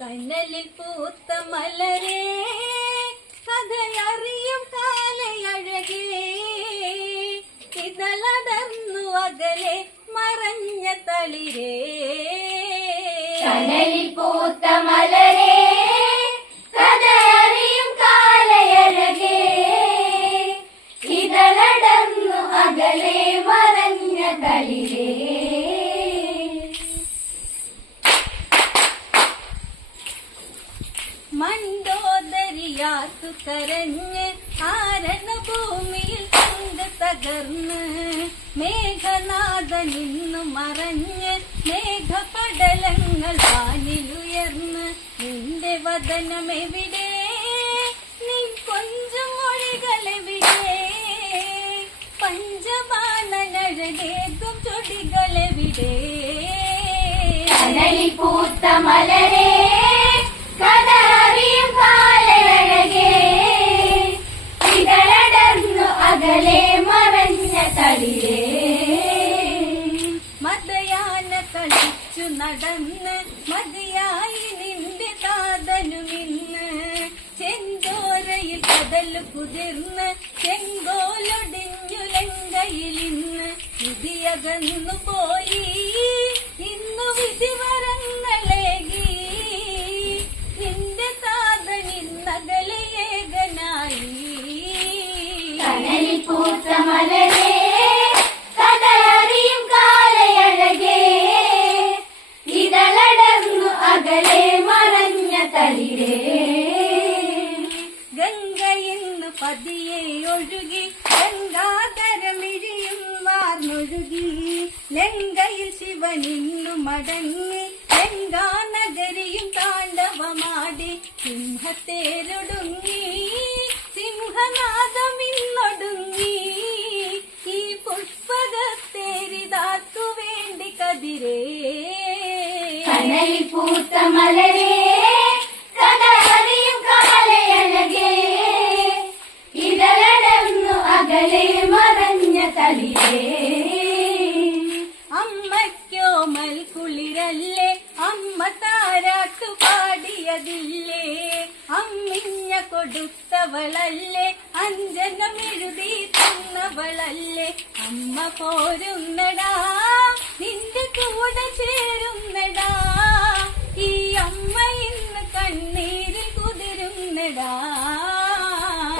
കനലിൽ പൂത്ത മലരേ കഥയറിയും കാലയഴകേ. ഇതളടർന്നു അകലെ മറഞ്ഞ തളിരേ. കനലിൽ പൂത്ത മലരേ മണ്ടോദരിയാത്തു കരഞ്ഞ് ആരണ ഭൂമിയിൽ കണ്ട് തകർന്ന് മേഘനാഥൻ ഇന്നു മറഞ്ഞ് മേഘപടലങ്ങൾ വാനിലുയർന്ന് നിന്റെ വതനമെവിടെ നിൻ കൊഞ്ചും മൊഴികളെവിടെ പഞ്ചവാണനഴകേതും ചൊടികളെവിടെ? പൂത്ത മലരേ നടന്ന് മതിയായി നിന്റെ താതനു നിന്ന്. ചെങ്കോരയിൽ കടൽ കുതിർന്ന് ചെങ്കോലൊടിഞ്ഞു ലങ്കയിൽ ഇന്ന് വിധിയകന്നു പോയി. ഇന്നു വിധി വരങ്ങളേകി നിന്റെ പൂത്ത മലരേ പതിയെ ഒഴുകി ലങ്കാതരമിഴിയും വാർന്നൊഴുകി. ലങ്കയിൽ ശിവനിന്നു മടങ്ങി ലങ്കാനഗരിയും താണ്ഡവമാടി സിംഹത്തേരൊടുങ്ങി സിംഹനാഥമിന്നൊടുങ്ങി ഈ പുഷ്പകത്തേരിതാക്കു വേണ്ടി കതിരേ. പൂത്ത മലരേ അമ്മയ്ക്കോ അമ്മ താരാട്ടു കൊടുത്തവളല്ലേ? അമ്മ പോരുന്നടാ നിന്റെ കൂടെ ചേരുന്നടാ. ഈ കണ്ണീരിൽ കുതിരുന്നടാ.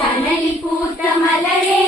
കനലിൽ പൂത്ത മലരേ